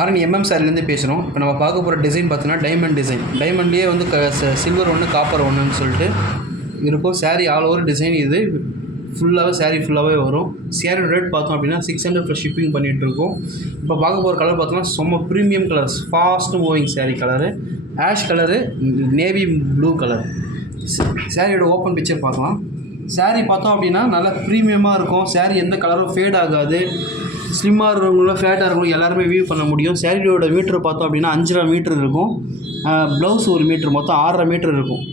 ஆரணி சாரிலேருந்து பேசுகிறோம். இப்போ நம்ம பார்க்க போகிற டிசைன் பார்த்தீங்கன்னா டைமண்ட் டிசைன். டைமண்ட்லேயே வந்து சில்வர் ஒன்று காப்பர் ஒன்றுன்னு சொல்லிட்டு இருக்கும். சாரீ ஆல் ஓவர் டிசைன் இது ஃபுல்லாகவே சாரீ ஃபுல்லாகவே வரும். சாரியோட ரேட் பார்த்தோம் அப்படின்னா 600 + ஷிப்பிங் பண்ணிகிட்ருக்கோம். இப்போ பார்க்க போகிற கலர் பார்த்தோம்னா ரொம்ப premium colours, fast moving sari colour, ash colour, navy blue colour. சாரியோட ஓப்பன் பிக்சர் பார்க்கலாம். சாரீ பார்த்தோம் அப்படின்னா நல்லா ப்ரீமியமாக இருக்கும். சாரீ எந்த கலரும் ஃபேட் ஆகாது. ஸ்லிம்மாக இருக்கிறவங்களும் ஃபேட்டாக இருக்கிறவங்களும் எல்லாருமே வியூ பண்ண முடியும். சாரியோட மீட்ரு பார்த்தோம் அப்படின்னா 5.5 மீட்டர் இருக்கும். ப்ளவுஸ் 1 மீட்ரு, மொத்தம் 6.5 மீட்டர் இருக்கும்.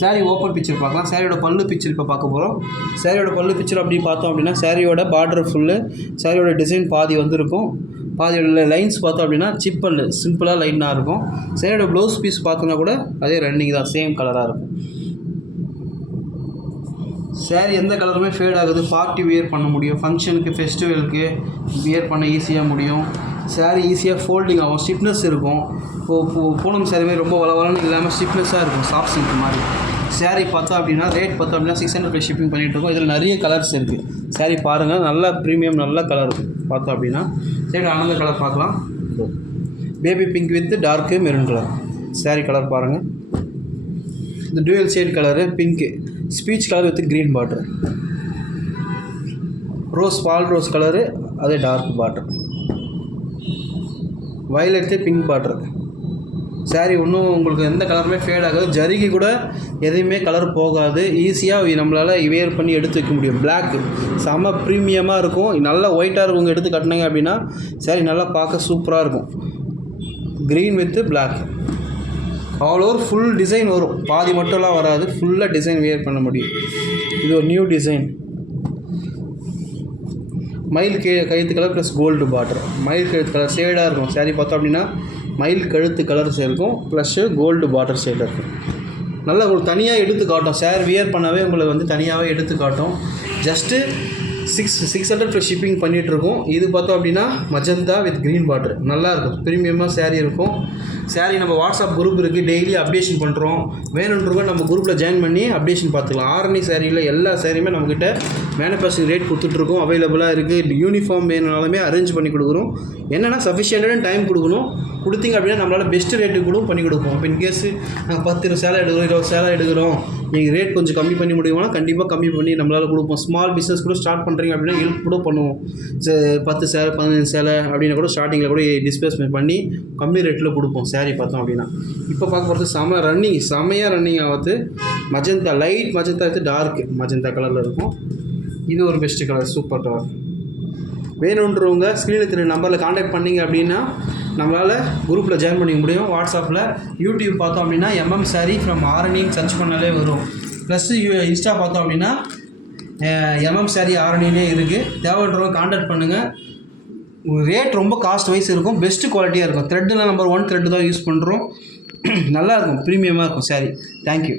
சாரீ ஓப்பன் பிக்சர் பார்க்கலாம். சாரியோட பல்லு பிக்சர் இப்போ பார்க்க போகிறோம். சாரியோட பல்லு பிக்சர் அப்படி பார்த்தோம் அப்படின்னா சாரியோட பார்டர் ஃபுல்லு, சாரியோட டிசைன் பாதி வந்துருக்கும். பாதியோட லைன்ஸ் பார்த்தோம் அப்படின்னா சிப் பல்லு சிம்பிளாக லைனாக இருக்கும். சாரியோட ப்ளவுஸ் பீஸ் பார்த்தோன்னா கூட அதே ரன்னிங் தான், சேம் கலராக இருக்கும். சாரீ எந்த கலருமே ஃபேட் ஆகுது. பார்ட்டி வியர் பண்ண முடியும், ஃபங்க்ஷனுக்கு ஃபெஸ்டிவலுக்கு வியர் பண்ண ஈஸியாக முடியும். சாரீ ஈஸியாக ஃபோல்டிங் ஆகும், ஸ்டிஃப்னஸ் இருக்கும். பூனம் சாரீ ரொம்ப வளவலன்னு இல்லாமல் ஸ்டிஃப்னஸாக இருக்கும், சாஃப்ட் சில்க் மாதிரி. சாரீ பார்த்தோம் அப்படின்னா ரேட் பார்த்தோம் அப்படின்னா 600 + ஷிப்பிங் பண்ணிகிட்ருக்கோம். இதில் நிறைய கலர்ஸ் இருக்குது. சாரீ பாருங்கள், நல்லா ப்ரீமியம், நல்ல கலர் பார்த்தோம் அப்படின்னா. சரி, ஆனந்த கலர் பார்க்கலாம். Baby pink with dark maroon colour sari colour பாருங்கள். இந்த dual shade colour pink, peach colour with green border, rose பால் ரோஸ் கலரு, அதே dark border, violet pink border. Sari ஒன்றும் உங்களுக்கு எந்த கலருமே ஃபேட் ஆகாது. ஜரிகை கூட எதையுமே கலர் போகாது. ஈஸியாக நம்மளால் வியர் பண்ணி எடுத்து வைக்க முடியும். பிளாக்கு செம்ம ப்ரீமியமாக இருக்கும். நல்லா ஒயிட்டாக இருக்கவங்க எடுத்து கட்டினாங்க அப்படின்னா சாரீ நல்லா பார்க்க சூப்பராக இருக்கும். Green with black, all over full design வரும். பாதி மட்டும்லாம் வராது, ஃபுல்லாக டிசைன் வியர் பண்ண முடியும். இது ஒரு நியூ டிசைன். மயில் கழுத்து கலர் ப்ளஸ் கோல்டு பார்டர். மயில் கழுத்து கலர் ஷேடாக இருக்கும். சாரீ பார்த்தோம் அப்படின்னா மயில் கழுத்து கலர்ஸ் இருக்கும், ப்ளஸ்ஸு கோல்டு பார்டர் ஷேடாக இருக்கும். நல்லா உங்களுக்கு தனியாக எடுத்து காட்டும். சாரீ வியர் பண்ணவே உங்களுக்கு வந்து தனியாகவே எடுத்து காட்டும். ஜஸ்ட்டு 600 + ஷிப்பிங் பண்ணிகிட்ருக்கோம். இது பார்த்தோம் அப்படின்னா மஜந்தா வித் க்ரீன் பார்டர், நல்லாயிருக்கும். ப்ரீமியமாக சாரீ இருக்கும். சாரீ நம்ம வாட்ஸ்அப் குரூப் இருக்குது, டெய்லி அப்டேஷன் பண்ணுறோம். வேணுன்றவங்க நம்ம குரூப்பில் ஜாயின் பண்ணி அப்டேஷன் பார்த்துக்கலாம். ஆரணி சாரியில் எல்லா சாரியுமே நம்மக்கிட்ட மேனுஃபேக்சரிங் ரேட் கொடுத்துட்ருக்கோம், அவைலபிளாக இருக்குது. யூனிஃபார்ம் வேணுனாலுமே அரேஞ்ச் பண்ணி கொடுக்குறோம். என்னென்னா சஃபிஷியண்டான டைம் கொடுக்கணும். கொடுத்தீங்க அப்படின்னா நம்மளால் பெஸ்ட்டு ரேட்டு கூட பண்ணி கொடுப்போம். இப்போ இன்கேஸு நாங்கள் 10 சேலை எடுக்கிறோம், 20 சேலை எடுக்கிறோம், நீங்கள் ரேட் கொஞ்சம் கம்மி பண்ணி முடியும்னா கண்டிப்பாக கம்மி பண்ணி நம்மளால் கொடுப்போம். ஸ்மால் பிஸ்னஸ் கூட ஸ்டார்ட் பண்ணுறீங்க அப்படின்னா ஹெல்ப் கூட பண்ணுவோம். 10 சேலை 15 சேலை அப்படின்னா கூட ஸ்டார்டிங்கில் கூட டிஸ்பேஸ்மெண்ட் பண்ணி கம்மி ரேட்டில் கொடுப்போம். சாரீ பார்த்தோம் அப்படின்னா இப்போ பார்க்க போகிறது செமையாக ரன்னிங் ஆகுது. மஜந்தா, லைட் மஜந்தா எடுத்து டார்க் மஜந்தா கலரில் இருக்கும். இது ஒரு பெஸ்ட்டு கலர், சூப்பர் கலர். வேணுன்றவங்க ஸ்க்ரீனில் தெரிய நம்பரில் காண்டாக்ட் பண்ணிங்க அப்படின்னா நம்மளால் குரூப்பில் ஜாயின் பண்ணிக்க முடியும். வாட்ஸ்அப்பில் யூடியூப் பார்த்தோம் அப்படின்னா சாரீ ஃப்ரம் ஆரணின்னு சர்ச் பண்ணாலே வரும். ப்ளஸ் இன்ஸ்டா பார்த்தோம் அப்படின்னா சாரீ ஆரணிலே இருக்குது. தேவைன்றவங்க காண்டாக்ட் பண்ணுங்கள். ரேட் ரொம்ப காஸ்ட் வைஸ் இருக்கும், பெஸ்ட்டு குவாலிட்டியாக இருக்கும். த்ரெட்டில் நம்பர் 1 த்ரெட்டு தான் யூஸ் பண்ணுறோம். நல்லாயிருக்கும், ப்ரீமியமாக இருக்கும் சாரீ. தேங்க்யூ.